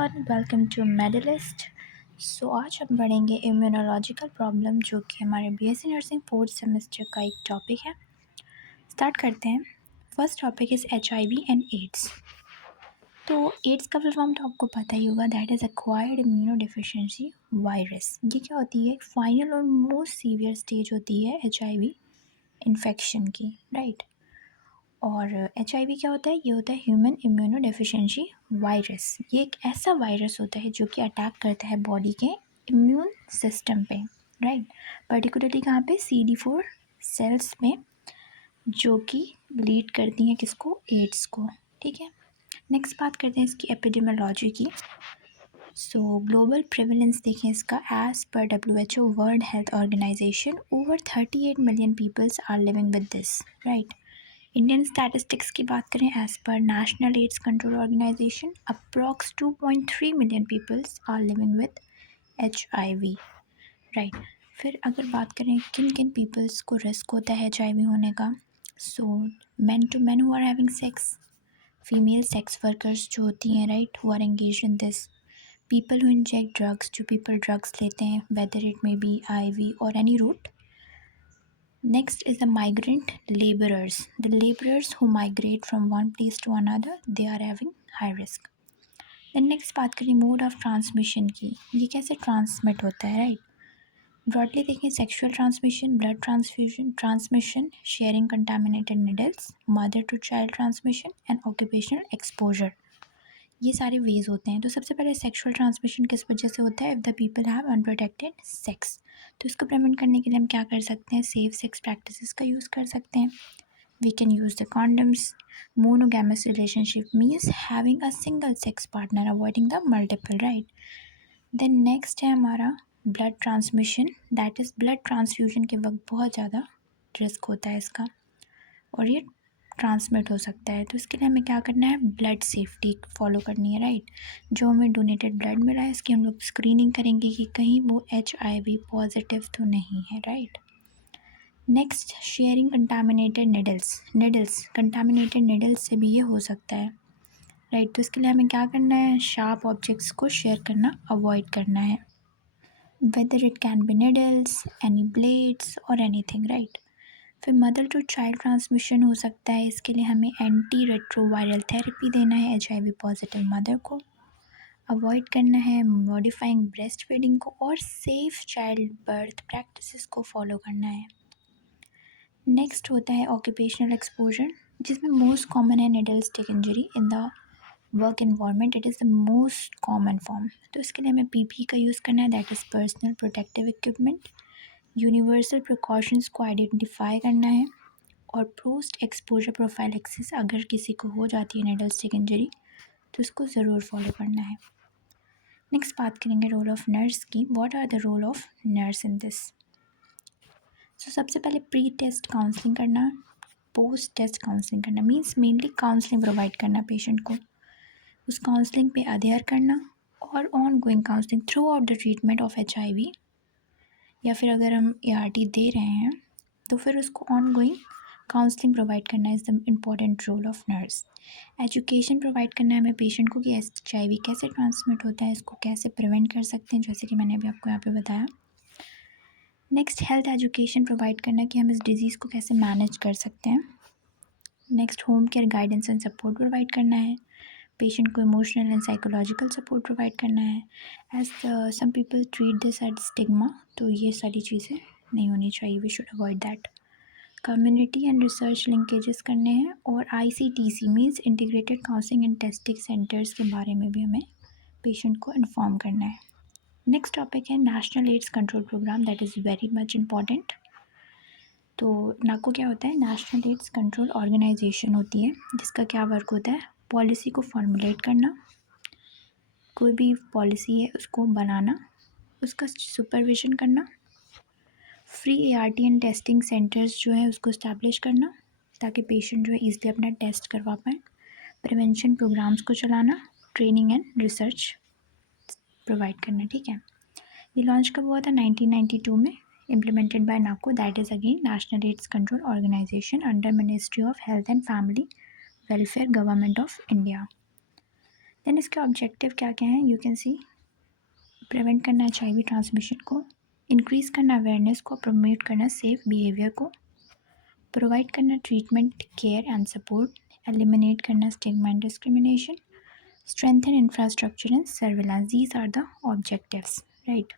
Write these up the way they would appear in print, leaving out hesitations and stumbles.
Everyone, welcome to medallist. आज हम पढ़ेंगे इम्यूनोलॉजिकल प्रॉब्लम, जो कि हमारे बीएससी नर्सिंग फोर्थ सेमेस्टर का एक टॉपिक है। स्टार्ट करते हैं। First topic is HIV and AIDS. तो एड्स का फुल फॉर्म तो आपको पता ही होगा, that is acquired immunodeficiency virus. ये क्या होती है? फाइनल और मोस्ट सीवियर स्टेज होती है HIV इन्फेक्शन की, राइट। और HIV क्या होता है? ये होता है ह्यूमन इम्यूनोडेफिशिएंसी वायरस। ये एक ऐसा वायरस होता है जो कि अटैक करता है बॉडी के इम्यून सिस्टम पे, राइट। पर्टिकुलरली कहाँ पे? CD4 सेल्स में, जो कि लीड करती हैं किसको? एड्स को, ठीक है। नेक्स्ट बात करते हैं इसकी एपिडेमियोलॉजी की। ग्लोबल प्रेवलेंस देखें इसका, एज पर WHO World Health Organization, over 38 million peoples are living with this, right. Indian statistics की बात करें, एज पर National AIDS Control Organization, approx 2.3 million peoples are living with HIV, right. फिर अगर बात करें किन किन पीपल्स को रिस्क होता है HIV होने का, man to man who are having sex, female sex workers जो होती हैं, right, who are engage in this, people who inject drugs, जो पीपल ड्रग्स लेते हैं, whether it may be IV और any route. Next is the migrant laborers. The laborers who migrate from one place to another, they are having high risk. Then next बात करें mode of transmission की, ये कैसे transmit होता है, right. Broadly देखें, sexual transmission, blood transfusion transmission, sharing contaminated needles, mother to child transmission and occupational exposure, ये सारे वेज होते हैं। तो सबसे पहले सेक्सुअल ट्रांसमिशन किस वजह से होता है? If the people have unprotected sex. तो इसको प्रिवेंट करने के लिए हम क्या कर सकते हैं? सेफ सेक्स प्रैक्टिसेस का यूज़ कर सकते हैं। We can use the condoms. Monogamous relationship means having a single sex partner, avoiding the multiple, right. Then next है हमारा blood transmission, that is blood transfusion के वक्त बहुत ज़्यादा रिस्क होता है इसका, और ये ट्रांसमिट हो सकता है। तो इसके लिए हमें क्या करना है? ब्लड सेफ्टी फॉलो करनी है, राइट। जो हमें डोनेटेड ब्लड मिला है, इसकी हम लोग स्क्रीनिंग करेंगे कि कहीं वो HIV पॉजिटिव तो नहीं है, right. Next, sharing contaminated needles contaminated needles से भी ये हो सकता है, राइट। तो इसके लिए हमें क्या करना है? शार्प ऑब्जेक्ट्स को शेयर करना अवॉइड करना है, whether it can be needles, any blades और एनीथिंग, राइट। फिर मदर टू चाइल्ड ट्रांसमिशन हो सकता है, इसके लिए हमें एंटी रेट्रोवायरल थेरेपी देना है HIV पॉजिटिव मदर को, अवॉइड करना है मॉडिफाइंग ब्रेस्ट फीडिंग को, और सेफ चाइल्ड बर्थ प्रैक्टिसेस को फॉलो करना है। नेक्स्ट होता है ऑक्यूपेशनल एक्सपोजर, जिसमें मोस्ट कॉमन है needle stick injury in the work environment, it is the most common form. तो इसके लिए हमें PPE का यूज़ करना है, that is personal protective equipment. Universal precautions को आइडेंटिफाई करना है, और पोस्ट एक्सपोजर प्रोफाइलेक्सिस अगर किसी को हो जाती है निडल स्टिक इंजरी, तो उसको ज़रूर फॉलो करना है। नेक्स्ट बात करेंगे रोल ऑफ नर्स की। What are the role of nurse in this? सबसे पहले प्री टेस्ट काउंसलिंग करना, पोस्ट टेस्ट काउंसलिंग करना, मीन्स मेनली काउंसलिंग प्रोवाइड करना पेशेंट को, उस काउंसलिंग पे अडेयर करना, और ongoing counselling throughout the treatment of HIV, या फिर अगर हम ART दे रहे हैं तो फिर उसको ऑन गोइंग काउंसलिंग प्रोवाइड करना is the important role of nurse. Education provide करना है हमें पेशेंट को कि HIV कैसे ट्रांसमिट होता है, इसको कैसे प्रिवेंट कर सकते हैं, जैसे कि मैंने अभी आपको यहाँ पे बताया। नेक्स्ट, हेल्थ एजुकेशन प्रोवाइड करना कि हम इस डिज़ीज़ को कैसे मैनेज कर सकते हैं। Next, home care guidance and support provide करना है, पेशेंट को emotional and psychological support provide करना है, as some people treat this at stigma, तो ये सारी चीज़ें नहीं होनी चाहिए, we should avoid that. Community and research linkages करने हैं, और ICTC means integrated counselling and testing centres के बारे में भी हमें पेशेंट को इन्फॉर्म करना है। नेक्स्ट टॉपिक है national AIDS control programme, that is very much important. तो नाको क्या होता है? नेशनल एड्स कंट्रोल ऑर्गेनाइजेशन होती है, जिसका क्या वर्क होता है? पॉलिसी को फॉर्मुलेट करना, कोई भी पॉलिसी है उसको बनाना, उसका सुपरविजन करना, free ART and testing centres जो है उसको इस्टेब्लिश करना, ताकि पेशेंट जो है ईजिली अपना टेस्ट करवा पाएँ, प्रिवेंशन प्रोग्राम्स को चलाना, ट्रेनिंग एंड रिसर्च प्रोवाइड करना, ठीक है। ये लॉन्च कब हुआ था? 1992 में, implemented by NACO, that is again National AIDS Control Organization under Ministry of Health and Family Welfare, Government of India. Then इसके ऑब्जेक्टिव क्या क्या हैं, यू कैन सी प्रिवेंट करना HIV ट्रांसमिशन को, इंक्रीज़ करना अवेयरनेस को, प्रमोट करना safe behaviour को, प्रोवाइड करना treatment care and support, eliminate करना stigma and discrimination, strengthen infrastructure and surveillance. These are the objectives, right?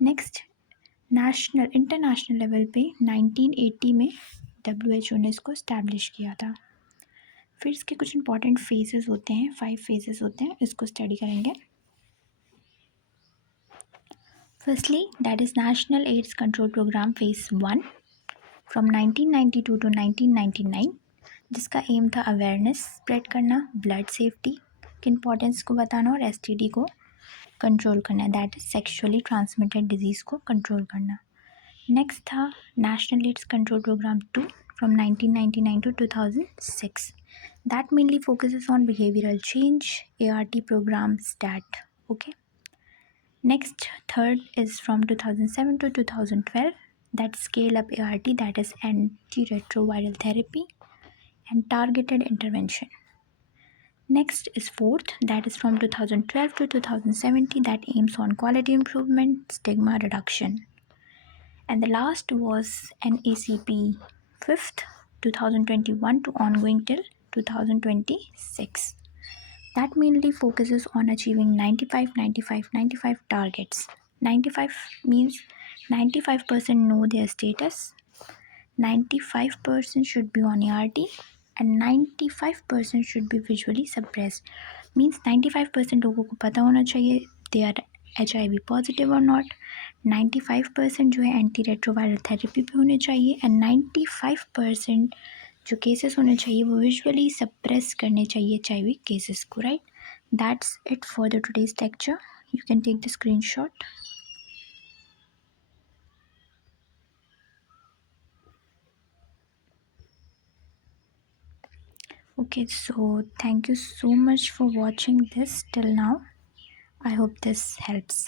Next, national international level पे 1980 में WHO ने इसको इस्टेब्लिश किया था। फिर इसके कुछ इंपॉर्टेंट फेजेस होते हैं, 5 फेजेस होते हैं, इसको स्टडी करेंगे। Firstly that is national AIDS control programme phase 1 from 1992 to 1999, जिसका एम था अवेयरनेस स्प्रेड करना, ब्लड सेफ्टी के इम्पोर्टेंस को बताना और STD को कंट्रोल करना, that is sexually transmitted disease को कंट्रोल करना। नेक्स्ट था national AIDS control programme 2 from 1999 to 2006, that mainly focuses on behavioural change, ART programme stat, okay. Next third is from 2007 to 2012, that scale up ART, that is antiretroviral therapy and targeted intervention. Next is fourth, that is from 2012 to 2017, that aims on quality improvement, stigma reduction. And the last was NACP fifth, 2021 to ongoing till 2026. That mainly focuses on achieving 95, 95, 95 targets. 95 means 95% know their status, 95% should be on ART, and 95% should be visually suppressed. Means 95% लोगों को पता होना चाहिए they are HIV positive और not, 95% जो है anti retroviral therapy पे होने चाहिए, एंड 95% जो केसेस होने चाहिए वो विजुअली सप्रेस करने चाहिए HIV केसेस को, right. That's it for the today's lecture, you can take the screenshot. Okay, so thank you so much for watching this till now. I hope this helps.